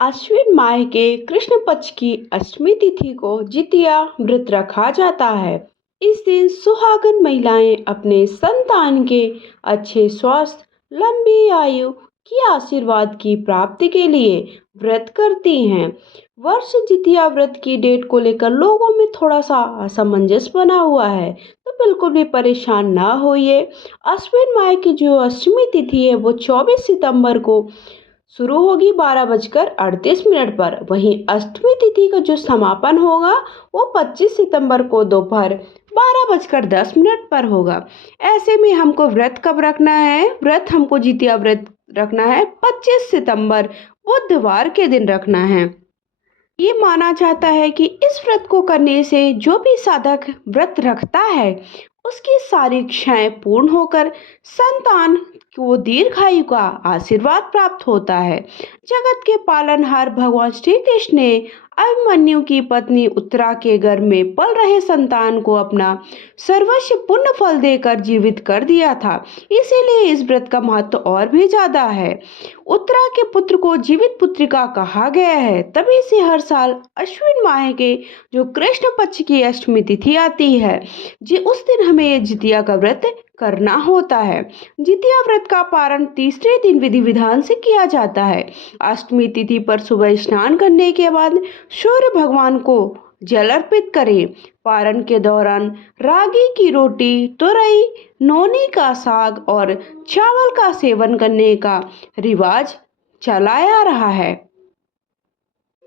आश्विन माह के कृष्ण पक्ष की अष्टमी तिथि को जितिया व्रत रखा जाता है। इस दिन सुहागन महिलाएं अपने संतान के अच्छे स्वास्थ्य, लंबी आयु की आशीर्वाद की प्राप्ति के लिए व्रत करती हैं। वर्ष जितिया व्रत की डेट को लेकर लोगों में थोड़ा सा असमंजस बना हुआ है, तो बिल्कुल भी परेशान ना होइए। अश्विन माह की जो अष्टमी तिथि है वो 24 सितंबर को शुरू होगी 12:38 पर। वहीं अष्टमी तिथि का जो समापन होगा वो 25 सितंबर को दोपहर 12:10 पर होगा। ऐसे में हमको व्रत कब रखना है? व्रत हमको जितिया व्रत रखना है 25 सितंबर बुधवार के दिन रखना है। ये माना जाता है कि इस व्रत को करने से जो भी साधक व्रत रखता है उसकी सारी इच्छाएं पूर्ण होकर संतान को दीर्घायु का आशीर्वाद प्राप्त होता है। जगत के पालनहार भगवान श्री कृष्ण ने अभिमन्यु की पत्नी उत्तरा के गर्भ में पल रहे संतान को अपना सर्वस्व पुण्य फल देकर जीवित कर दिया था। इसीलिए इस व्रत का महत्व और भी ज्यादा है। उत्तरा के पुत्र को जीवित पुत्रिका कहा गया है। तभी से हर साल अश्विन माह के जो कृष्ण पक्ष की अष्टमी तिथि आती है जी उस दिन हमें ये जितिया का व्रत करना होता है। जितिया व्रत का पारण तीसरे दिन विधि विधान से किया जाता है। अष्टमी तिथि पर सुबह स्नान करने के बाद सूर्य भगवान को जल अर्पित करें। पारण के दौरान रागी की रोटी, तुरई, नौनी का साग और चावल का सेवन करने का रिवाज चलाया रहा है।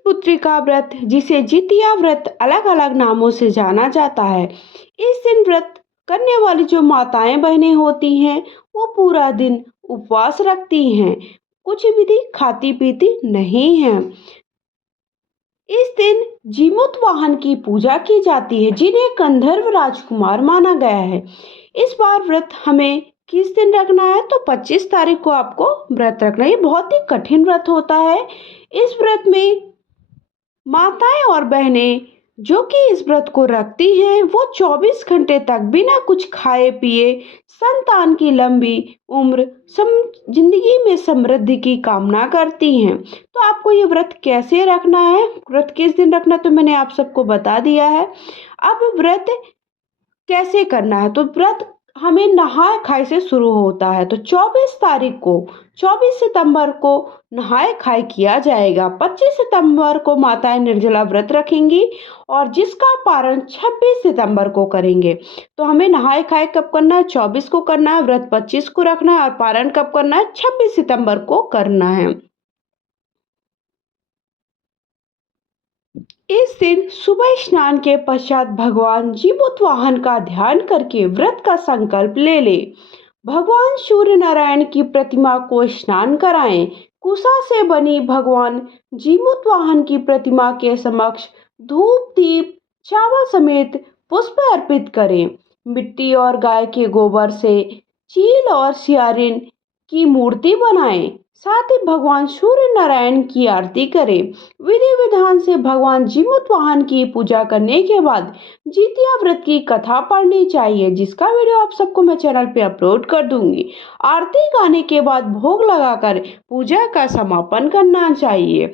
पुत्रिका व्रत, जिसे जितिया व्रत अलग अलग नामों से जाना जाता है, इस दिन व्रत करने वाली जो माताएं बहनें होती हैं वो पूरा दिन उपवास रखती हैं, कुछ भी खाती पीती नहीं हैं। इस दिन जीमूत वाहन की पूजा की जाती है जिन्हें गंधर्व राजकुमार माना गया है। इस बार व्रत हमें किस दिन रखना है? तो 25 तारीख को आपको व्रत रखना है। ये बहुत ही कठिन व्रत होता है। इस व्रत में माताएं और बहनें जो कि इस व्रत को रखती हैं वो 24 घंटे तक बिना कुछ खाए पिए संतान की लंबी उम्र जिंदगी में समृद्धि की कामना करती हैं। तो आपको ये व्रत कैसे रखना है, व्रत किस दिन रखना है, तो मैंने आप सबको बता दिया है। अब व्रत कैसे करना है? तो व्रत हमें नहाय खाए से शुरू होता है। तो 24 सितंबर को नहाय खाए किया जाएगा। 25 सितंबर को माताएं निर्जला व्रत रखेंगी और जिसका पारण 26 सितंबर को करेंगे। तो हमें नहाय खाए कब करना है? 24 को करना है, व्रत 25 को रखना है और पारण कब करना है? 26 सितंबर को करना है। इस दिन सुबह स्नान के पश्चात भगवान जीमूत वाहन का ध्यान करके व्रत का संकल्प ले ले। भगवान सूर्य नारायण की प्रतिमा को स्नान कराएं। कुशा से बनी भगवान जीमूत वाहन की प्रतिमा के समक्ष धूप, दीप, चावल समेत पुष्प अर्पित करें। मिट्टी और गाय के गोबर से चील और सियारिन की मूर्ति बनाएं। साथ ही भगवान सूर्य नारायण की आरती करें। विधि विधान से भगवान जीमूत वाहन की पूजा करने के बाद जितिया व्रत की कथा पढ़नी चाहिए, जिसका वीडियो आप सबको मैं चैनल पे अपलोड कर दूंगी। आरती गाने के बाद भोग लगाकर पूजा का समापन करना चाहिए।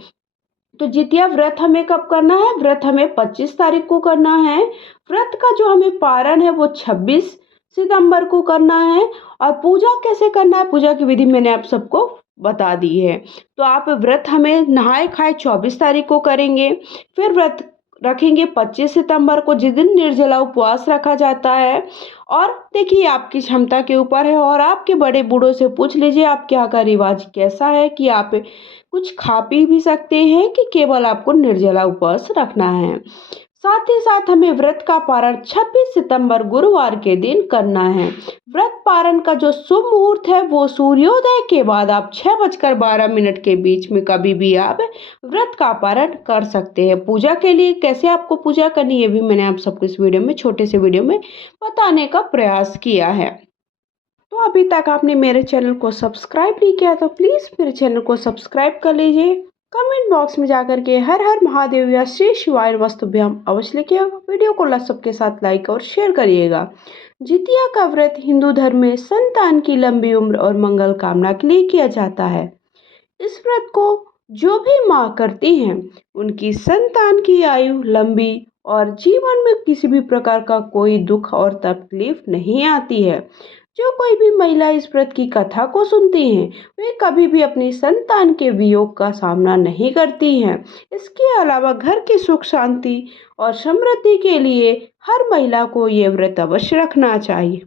तो जितिया व्रत हमें कब करना है? व्रत हमें 25 तारीख को करना है। व्रत का जो हमें पारण है वो 26 सितंबर को करना है। और पूजा कैसे करना है, पूजा की विधि मैंने आप सबको बता दी है। तो आप व्रत हमें नहाए खाए 24 तारीख को करेंगे, फिर व्रत रखेंगे 25 सितंबर को जिस दिन निर्जला उपवास रखा जाता है। और देखिए आपकी क्षमता के ऊपर है और आपके बड़े बूढ़ों से पूछ लीजिए आपके यहाँ का रिवाज कैसा है कि आप कुछ खा पी भी सकते हैं कि केवल आपको निर्जला उपवास रखना है। साथ ही साथ हमें व्रत का पारण 26 सितंबर गुरुवार के दिन करना है। व्रत पारण का जो शुभ मुहूर्त है वो सूर्योदय के बाद आप 6:12 के बीच में कभी भी आप व्रत का पारण कर सकते हैं। पूजा के लिए कैसे आपको पूजा करनी है ये भी मैंने आप सबको इस वीडियो में छोटे से वीडियो में बताने का प्रयास किया है। तो अभी तक आपने मेरे चैनल को सब्सक्राइब नहीं किया तो प्लीज़ मेरे चैनल को सब्सक्राइब कर लीजिए। कमेंट बॉक्स में जाकर के हर हर महादेव या श्री शिवाय वस्तुभ्यम अवश्य लिखिएगा। वीडियो को सबके साथ लाइक और शेयर करिएगा। जितिया का व्रत हिंदू धर्म में संतान की लंबी उम्र और मंगल कामना के लिए किया जाता है। इस व्रत को जो भी माँ करती हैं उनकी संतान की आयु लंबी और जीवन में किसी भी प्रकार का कोई दुख और तकलीफ नहीं आती है। जो कोई भी महिला इस व्रत की कथा को सुनती हैं वे कभी भी अपनी संतान के वियोग का सामना नहीं करती हैं। इसके अलावा घर की सुख शांति और समृद्धि के लिए हर महिला को ये व्रत अवश्य रखना चाहिए।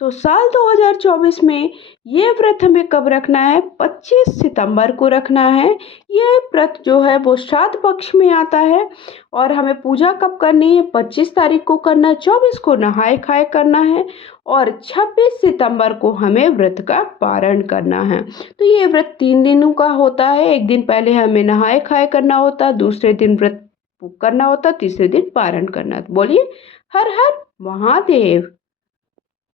तो साल 2024 में ये व्रत हमें कब रखना है? 25 सितंबर को रखना है। ये व्रत जो है वो श्राद्ध पक्ष में आता है। और हमें पूजा कब करनी है? 25 तारीख को करना है, 24 को नहाए खाए करना है और 26 सितंबर को हमें व्रत का पारण करना है। तो ये व्रत 3 दिनों का होता है। एक दिन पहले हमें नहाए खाए करना होता है, दूसरे दिन व्रत करना होता है, तीसरे दिन पारण करना। बोलिए हर हर महादेव।